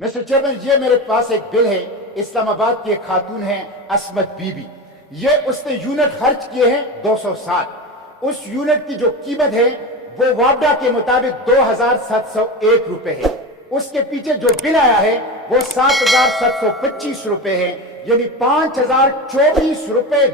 Mister chairman, یہ میرے پاس ایک بل ہے، اسلام آباد کی ایک خاتون ہیں عصمت بی بی، یہ اس نے یونٹ خرچ کیے ہیں 207، اس یونٹ کی جو قیمت ہے وہ وابڈا کے مطابق 2701 روپے ہے، اس کے پیچھے جو بل آیا ہے وہ 7725 روپے ہے، یعنی 5024 روپے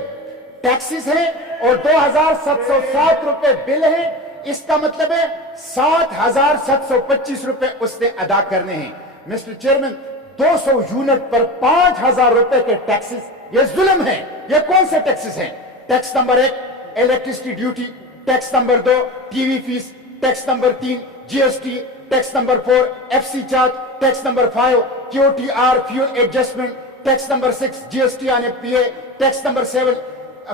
ٹیکسز ہیں اور 2707 روپے بل ہیں، اس کا مطلب ہے 7725 روپے اس نے ادا کرنے ہیں۔ مسٹر چیئرمین، 200 یونٹ پر 5000 روپے کے ٹیکسز، یہ ظلم ہے۔ یہ کون سے ٹیکسز ہیں؟ Tax number 1 electricity duty, tax number 2 T V fee, tax number 3 G S T, tax number 4 F C charge, tax number 5 Q T R fuel adjustment, tax number 6 G S T on P A, tax number 7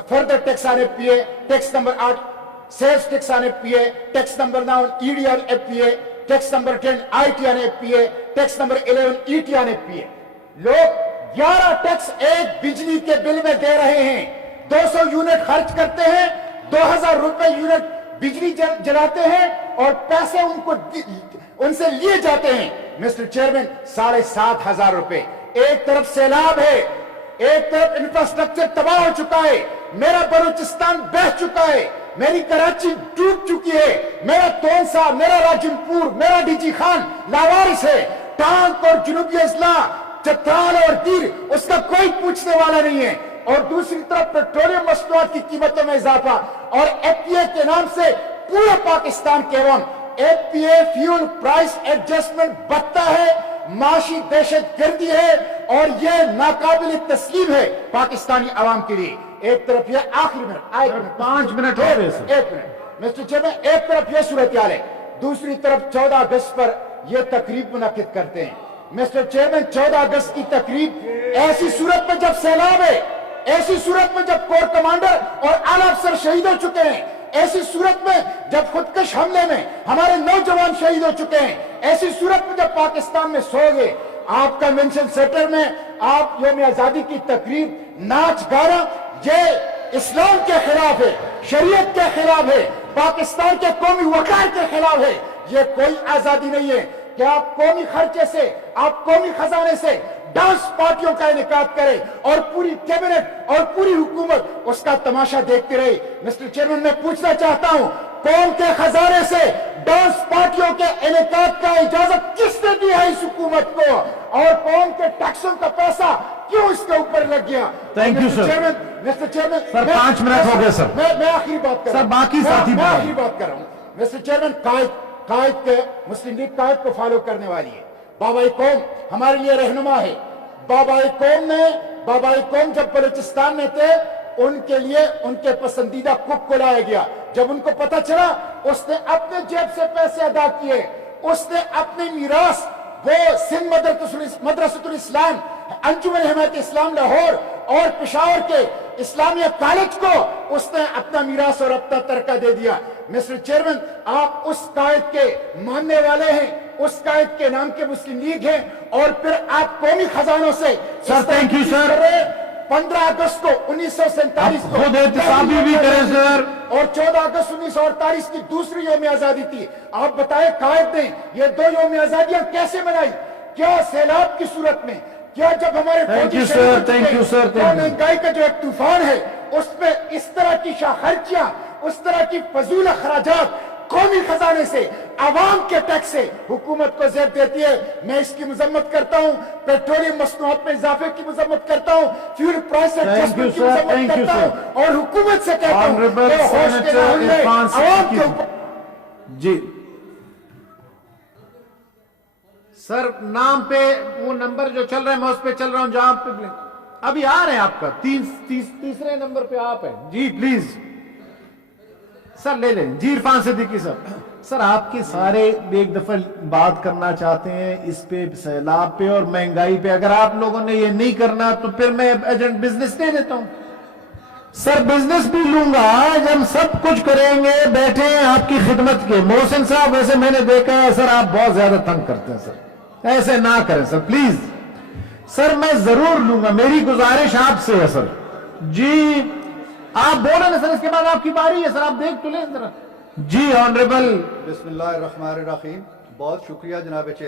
further tax on P A, tax number 8 sales tax on P A, tax number 9 E D on P A, tax number 10 I T on P A, tax number 11 E T on P A. لوگ 11 tax ایک بجلی کے بل میں دے رہے ہیں، 200 unit خرچ کرتے ہیں، 2000 روپے یونٹ بجلی جلاتے ہیں اور پیسے ان سے لیے جاتے ہیں۔ مسٹر چیئرمین، 7500 روپے، ایک طرف سیلاب ہے، ایک طرف انفراسٹرکچر تباہ ہو چکا ہے، میرا بلوچستان بہہ چکا ہے، میری کراچی ڈوب چکی ہے، میرا تونسا، میرا راجن پور، میرا ڈی جی خان لاوارث ہے، ٹانک اور جنوبی اضلاع، چترال اور دیر، اس کا کوئی پوچھنے والا نہیں ہے۔ اور دوسری طرف پیٹرولیم مصنوعات کی قیمتوں میں اضافہ اور ایف پی اے کے نام سے پورے پاکستان کے عوام، ایف پی اے فیول پرائس ایڈجسٹمنٹ بڑھتا ہے، معاشی دہشت گردی ہے اور یہ ناقابل تسلیم ہے پاکستانی عوام کے لیے۔ ایک طرف یہ آخری منٹ 5 منٹ ہو رہے ہیں۔ ایک منٹ مسٹر چیئرمین، ایک طرف یہ صورتحال ہے، دوسری طرف 14 اگست پر یہ تقریب منعقد کرتے ہیں۔ مسٹر چیئرمین، 14 اگست کی تقریب ایسی صورت میں جب سیلاب ہے، ایسی صورت میں جب کور کمانڈر اور اعلی افسر شہید ہو چکے ہیں، ایسی صورت میں جب خودکش حملے میں ہمارے نوجوان شہید ہو چکے ہیں، ایسی صورت میں جب پاکستان میں سو گئے، آپ کنونشن سینٹر میں آپ یوم آزادی کی تقریب ناچ گانا، یہ اسلام کے خلاف ہے، شریعت کے خلاف ہے، پاکستان کے قومی وقار کے خلاف ہے۔ یہ کوئی آزادی نہیں ہے کہ آپ قومی خرچے سے، آپ قومی خزانے سے ڈانس پارٹیوں کا انعقاد کرے اور پوری کیبنٹ اور پوری حکومت اس کا تماشا دیکھتی رہی۔ مسٹر چیئرمین، میں پوچھنا چاہتا ہوں، قوم کے خزانے سے ڈانس پارٹیوں کے انعقاد کا اجازت کس نے دی ہے اس حکومت کو، اور قوم کے ٹیکسوں کا پیسہ کیوں اس کے اوپر لگ گیا؟ Thank you sir. Mister chairman, sir 5 minute ہو گئے سر۔ میں آخری بات کر رہا ہوں، سر باقی ساتھی میں آخری بات کر رہا ہوں۔ مسٹر چیئرمین، قائد کے مسلم لیگ قائد کو فالو کرنے والی ہے، بابا قوم ہمارے لیے رہنما ہے۔ بابا قوم جب بلوچستان میں تھے، ان کے لیے ان کے پسندیدہ کک کو لایا گیا، جب ان کو پتا چلا اس نے اپنے جیب سے پیسے ادا کیے، اس نے اپنی میراث وہ سندھ مدرسۃ الاسلام، انجمن حمایت اسلام لاہور اور پشاور کے اسلامیہ کالج کو اس نے اپنا میراث اور اپنا ترکہ دے دیا۔ مسٹر چیئرمین، آپ اس قائد کے ماننے والے ہیں، اس قائد کے نام کے مسلم لیگ ہیں، اور پھر آپ قومی خزانوں سے سر تھینک یو سر۔ 15 اگست کو 1947 کو خود احتسابی بھی کریں سر، اور 14 اگست 1948 کی دوسری یوم آزادی تھی۔ آپ بتائیں قائد نے یہ 2 یوم آزادیاں کیسے منائی؟ کیا سیلاب کی صورت میں؟ کیا جب ہمارے فوجی مہنگائی کا جو ایک طوفان ہے اس میں اس طرح کی خرچیاں، اس طرح کی فضول اخراجات قومی خزانے سے، عوام کے ٹیکس سے حکومت کو زیر دیتی ہے؟ میں اس کی مذمت کرتا ہوں، پیٹرولیم مصنوعات میں اضافے کی مذمت کرتا ہوں، فیول پرائس ایڈجسٹمنٹ کی مذمت کرتا ہوں، اور حکومت سے کہتا ہوں کہ ہوش کے نہ عوام کے اوپر۔ جی سر، نام پہ وہ نمبر جو چل رہا ہے میں اس پہ چل رہا ہوں، جہاں پہ ابھی آ رہے ہیں آپ کا تیسرے نمبر پہ آپ ہیں۔ جی پلیز سر لے لیں۔ جی عرفان صدیقی سر آپ کے سارے ایک دفعہ بات کرنا چاہتے ہیں اس پہ، سیلاب پہ اور مہنگائی پہ۔ اگر آپ لوگوں نے یہ نہیں کرنا تو پھر میں ایجنٹ بزنس دے دیتا ہوں سر، بزنس بھی لوں گا، آج ہم سب کچھ کریں گے، بیٹھے ہیں آپ کی خدمت کے۔ محسن صاحب ویسے میں نے دیکھا ہے سر، آپ بہت زیادہ تنگ کرتے ہیں سر، ایسے نہ کریں سر پلیز۔ سر میں ضرور لوں گا، میری گزارش آپ سے ہے سر۔ جی آپ بولیں نا سر، اس کے بعد آپ کی باری ہے سر، آپ دیکھ تو لیں ذرا۔ جی آنریبل۔ بسم اللہ الرحمن الرحیم۔ بہت شکریہ جناب چیئر